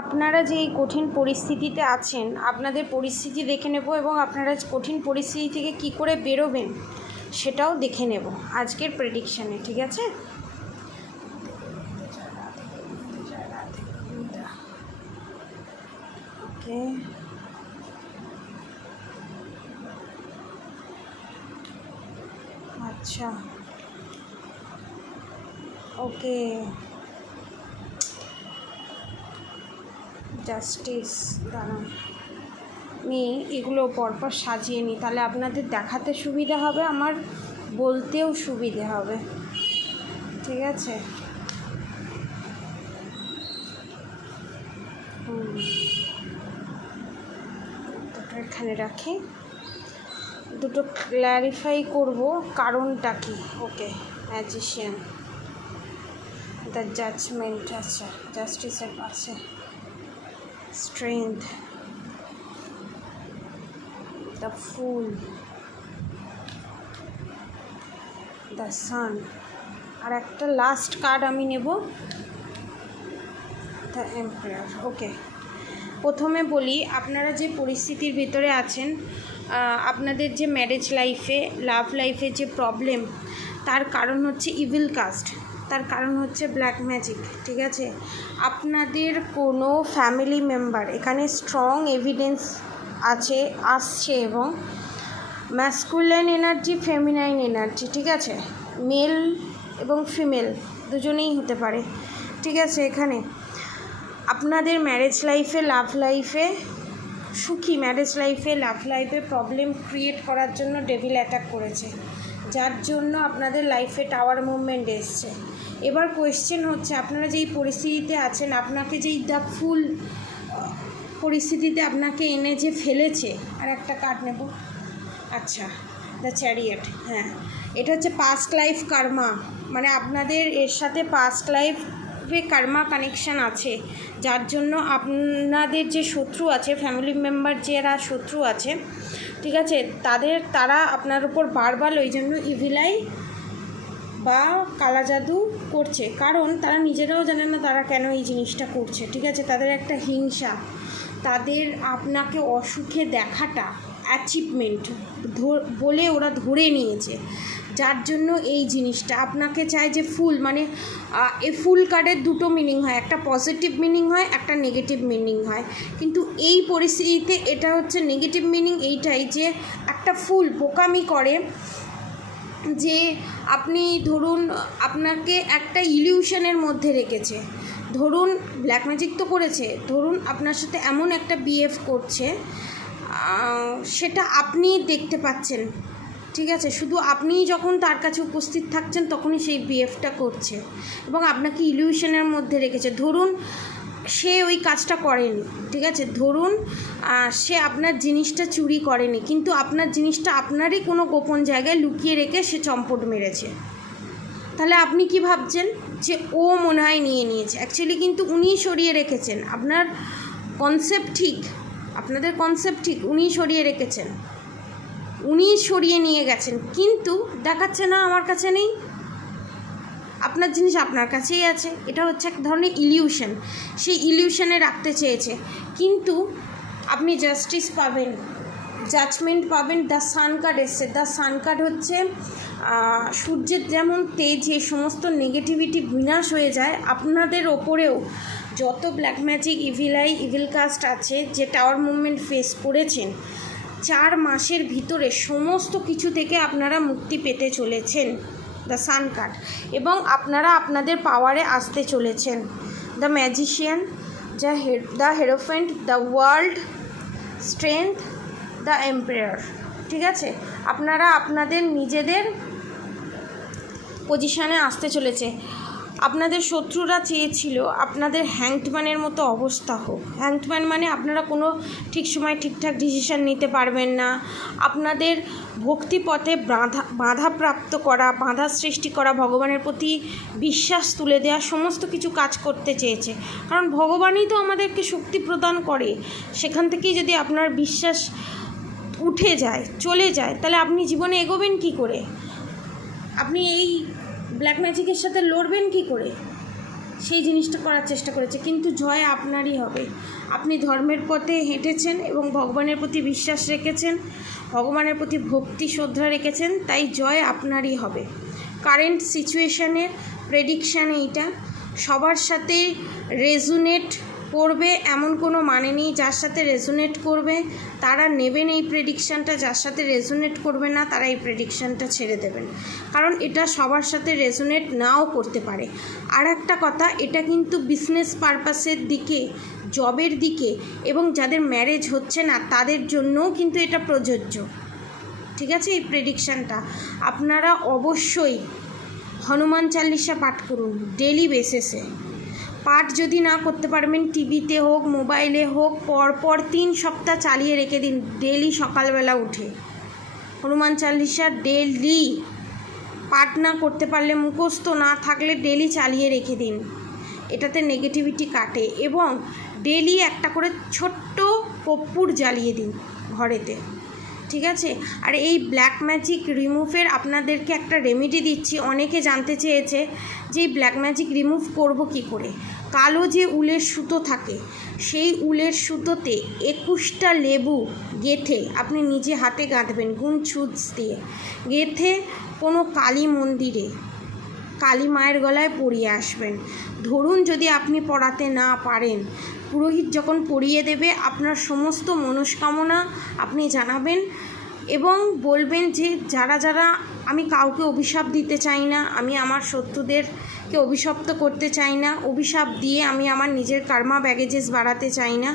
আপনারা যে এই কঠিন পরিস্থিতিতে আছেন, আপনাদের পরিস্থিতি দেখে নেব এবং আপনারা কঠিন পরিস্থিতি থেকে কি করে বেরোবেন সেটাও দেখে নেব আজকের প্রেডিকশানে, ঠিক আছে? ওকে, আচ্ছা, ওকে, জাস্টিস। দাঁড়ান, আমি এগুলো পরপর সাজিয়ে নিই, তাহলে আপনাদের দেখাতে সুবিধা হবে, আমার বলতেও সুবিধে হবে, ঠিক আছে? দুটো এখানে রাখি, দুটো ক্ল্যারিফাই করব কারণটা কি। ওকে, ম্যাজিশিয়ান, দ্য জাজমেন্ট, আচ্ছা, জাস্টিসের পাশে strength, the fool, the sun, আর একটা লাস্ট কার্ড আমি নেব, দ্য এম্পায়ার। ওকে, প্রথমে বলি, আপনারা যে পরিস্থিতির ভিতরে আছেন, আপনাদের যে ম্যারেজ লাইফে, লাভ লাইফে যে প্রবলেম, তার কারণ হচ্ছে ইভিল কাস্ট, তার কারণ হচ্ছে ব্ল্যাক ম্যাজিক, ঠিক আছে? আপনাদের কোনো ফ্যামিলি মেম্বার, এখানে স্ট্রং এভিডেন্স আসছে এবং ম্যাসকুলাইন এনার্জি, ফেমিনাইন এনার্জি, ঠিক আছে? মেল এবং ফিমেল দুজনেই হতে পারে, ঠিক আছে? এখানে আপনাদের ম্যারেজ লাইফে, লাভ লাইফে, সুখী ম্যারেজ লাইফে, লাভ লাইফে প্রবলেম ক্রিয়েট করার জন্য ডেভিল অ্যাটাক করেছে, যার জন্য আপনাদের লাইফে টাওয়ার মুভমেন্ট এসছে। এবার কোয়েশ্চেন হচ্ছে, আপনারা যেই পরিস্থিতিতে আছেন, আপনাকে যেই দ্য ফুল পরিস্থিতিতে আপনাকে এনে যে ফেলেছে, আর একটা কার্ড নেব, আচ্ছা, দ্য চ্যারিয়েট। হ্যাঁ, এটা হচ্ছে পাস্ট লাইফ কার্মা, মানে আপনাদের এর সাথে পাস্ট লাইফে কার্মা কানেকশান আছে, যার জন্য আপনাদের যে শত্রু আছে, ফ্যামিলি মেম্বার যারা শত্রু আছে, ঠিক আছে, তারা আপনার উপর বারবার ওই জন্য ইভিলাই বা কালা জাদু করছে, কারণ তারা নিজেরাও জানে না তারা কেন এই জিনিসটা করছে, ঠিক আছে? তাদের একটা হিংসা, তাদের আপনাকে অসুখে দেখাটা অ্যাচিভমেন্ট বলে ওরা ধরে নিয়েছে, যার জন্য এই জিনিসটা আপনাকে চায় যে ফুল, মানে এই ফুল কার্ডের দুটো মিনিং হয়, একটা পজিটিভ মিনিং হয়, একটা নেগেটিভ মিনিং হয়, কিন্তু এই পরিস্থিতিতে এটা হচ্ছে নেগেটিভ মিনিং এইটাই যে একটা ফুল বোকামি করে, যে আপনি ধরুন আপনাকে একটা ইলিউশনের মধ্যে রেখেছে, ধরুন ব্ল্যাক ম্যাজিক তো করেছে, ধরুন আপনার সাথে এমন একটা বিহেভ করছে, সেটা আপনি দেখতে পাচ্ছেন, ঠিক আছে? শুধু আপনিই যখন তার কাছে উপস্থিত থাকছেন তখনই সেই বিহেভটা করছে এবং আপনাকে ইলিউশনের মধ্যে রেখেছে। ধরুন সে ওই কাজটা করেনি, ঠিক আছে? ধরুন সে আপনার জিনিসটা চুরি করেনি, কিন্তু আপনার জিনিসটা আপনারই কোনো গোপন জায়গায় লুকিয়ে রেখে সে চম্পট মেরেছে, তাহলে আপনি কি ভাবছেন যে ও মনে হয় নিয়ে নিয়েছে, অ্যাকচুয়ালি কিন্তু উনিই সরিয়ে রেখেছেন। আপনার কনসেপ্ট ঠিক, আপনাদের কনসেপ্ট ঠিক, উনিই সরিয়ে রেখেছেন, উনিই সরিয়ে নিয়ে গেছেন, কিন্তু দেখাচ্ছে না আমার কাছে নেই, আপনার জিনিস আপনার কাছেই আছে। এটা হচ্ছে এক ধরনের ইলিউশন, সেই ইলিউশনে রাখতে চেয়েছে, কিন্তু আপনি জাস্টিস পাবেন, জাজমেন্ট পাবেন। দ্য সান কার্ড এসছে, দ্য সান কার্ড হচ্ছে সূর্যের যেমন তেজ, এই সমস্ত নেগেটিভিটি বিনাশ হয়ে যায়, আপনাদের ওপরেও যত ব্ল্যাক ম্যাজিক, ইভিল কাস্ট আছে, যে টাওয়ার মুভমেন্ট ফেস করেছেন, 4 মাসের ভিতরে সমস্ত কিছু থেকে আপনারা মুক্তি পেতে চলেছেন, দ্য সান কার্ড, এবং আপনারা আপনাদের পাওয়ারে আসতে চলেছেন। The magician, the hierophant, the world, strength, the empire, ঠিক আছে? আপনারা আপনাদের নিজেদের পজিশানে আসতে চলেছে। আপনাদের শত্রুরা চেয়েছিল আপনাদের হ্যাংডম্যানের মতো অবস্থা হোক। হ্যাংডম্যান মানে আপনারা কোনো ঠিক সময় ঠিকঠাক ডিসিশান নিতে পারবেন না, আপনাদের ভক্তিপথে বাধাপ্রাপ্ত করা, বাধা সৃষ্টি করা, ভগবানের প্রতি বিশ্বাস তুলে দেওয়া, সমস্ত কিছু কাজ করতে চেয়েছে, কারণ ভগবানই তো আমাদেরকে শক্তি প্রদান করে। সেখান থেকেই যদি আপনার বিশ্বাস উঠে যায়, চলে যায়, তাহলে আপনি জীবনে এগোবেন কী করে? আপনি এই ব্ল্যাক ম্যাজিকের সাথে লড়বেন কী করে? সেই জিনিসটা করার চেষ্টা করেছে, কিন্তু জয় আপনারই হবে। আপনি ধর্মের পথে হেঁটেছেন এবং ভগবানের প্রতি বিশ্বাস রেখেছেন, ভগবানের প্রতি ভক্তি শ্রদ্ধা রেখেছেন, তাই জয় আপনারই হবে। কারেন্ট সিচুয়েশানের প্রেডিকশান এইটা। সবার সাথে রেজুনেট করবে এমন কোনো মানে নেই। যার সাথে রেজুনেট করবে তারা নেবেন এই প্রেডিকশানটা, যার সাথে রেজুনেট করবে না তারা এই প্রেডিকশানটা ছেড়ে দেবেন, কারণ এটা সবার সাথে রেজুনেট নাও করতে পারে। আর একটা কথা, এটা কিন্তু বিজনেস পারপাসের দিকে, জবের দিকে এবং যাদের ম্যারেজ হচ্ছে না তাদের জন্যও কিন্তু এটা প্রযোজ্য। ঠিক আছে? এই প্রেডিকশানটা আপনারা অবশ্যই হনুমান চালিসা পাঠ করুন ডেলি বেসিসে। পাঠ যদি না করতে পারবেন, টিভিতে হোক মোবাইলে হোক, পরপর 3 সপ্তাহ চালিয়ে রেখে দিন। ডেলি সকালবেলা উঠে হনুমান চালিসা ডেলি পাঠ না করতে পারলে, মুখস্থ না থাকলে ডেলি চালিয়ে রেখে দিন। এটাতে নেগেটিভিটি কাটে। এবং ডেলি একটা করে ছোট্ট কর্পূর জ্বালিয়ে দিন ঘরেতে। ঠিক আছে? আর এই ব্ল্যাক ম্যাজিক রিমুভের আপনাদেরকে একটা রেমেডি দিচ্ছি। অনেকে জানতে চেয়েছে যে এই ব্ল্যাক ম্যাজিক রিমুভ করব কি করে। কালো যে উলের সুতো থাকে, সেই উলের সুতোতে 21টা লেবু গেঁথে আপনি নিজে হাতে গাঁথবেন গুণ ছুঁচ দিয়ে, গেঁথে কোনো কালী মন্দিরে কালী মায়ের গলায় পরিয়ে আসবেন। ধরুন যদি আপনি পড়াতে না পারেন, পুরোহিত যখন পরিয়ে দেবে আপনার সমস্ত মনস্কামনা আপনি জানাবেন এবং বলবেন যে যারা যারা, আমি কাউকে অভিশাপ দিতে চাই না, আমি আমার শত্রুদেরকে অভিশপ্ত করতে চাই না, অভিশাপ দিয়ে আমি আমার নিজের কার্মা ব্যাগেজেস বাড়াতে চাই না,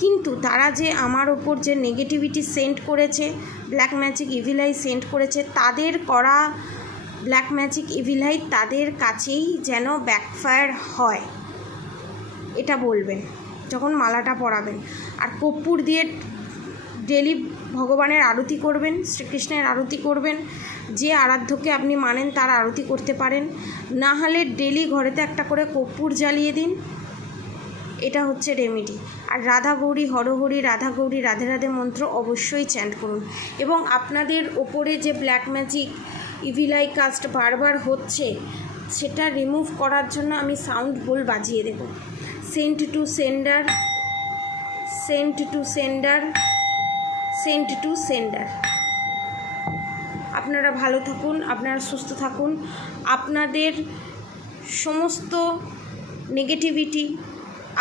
কিন্তু তারা যে আমার ওপর যে নেগেটিভিটি সেন্ড করেছে, black magic evil I send করেছে, তাদের করা ব্ল্যাক ম্যাজিক ইভিল আই তাদের কাছেই যেন ব্যাকফায়ার হয়, এটা বলবেন যখন মালাটা পরাবেন। আর কর্পূর দিয়ে ডেলি ভগবানের আরতি করবেন, শ্রীকৃষ্ণের আরতি করবেন। যে আরাধ্যকে আপনি মানেন তার আরতি করতে পারেন, না হলে ডেলি ঘরেতে একটা করে কর্পূর জ্বালিয়ে দিন। এটা হচ্ছে রেমেডি। আর রাধা গৌরী হরহরি, রাধা গৌরী রাধে রাধে মন্ত্র অবশ্যই চ্যান্ট করুন। এবং আপনাদের ওপরে যে black magic evil eye cast বারবার হচ্ছে, সেটা রিমুভ করার জন্য আমি সাউন্ড বোল বাজিয়ে দেব। Sent to sender, sent to sender, sent to sender. আপনারা ভালো থাকুন, আপনারা সুস্থ থাকুন। আপনাদের সমস্ত নেগেটিভিটি,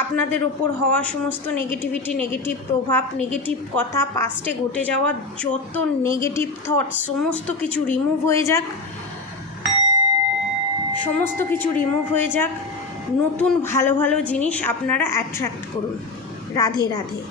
আপনাদের ওপর হওয়া সমস্ত নেগেটিভিটি, নেগেটিভ প্রভাব, নেগেটিভ কথা, পাস্টে ঘটে যাওয়া যত নেগেটিভ থট, সমস্ত কিছু রিমুভ হয়ে যাক, সমস্ত কিছু রিমুভ হয়ে যাক। নতুন ভালো ভালো জিনিস আপনারা অ্যাট্রাক্ট করুন। রাধে রাধে।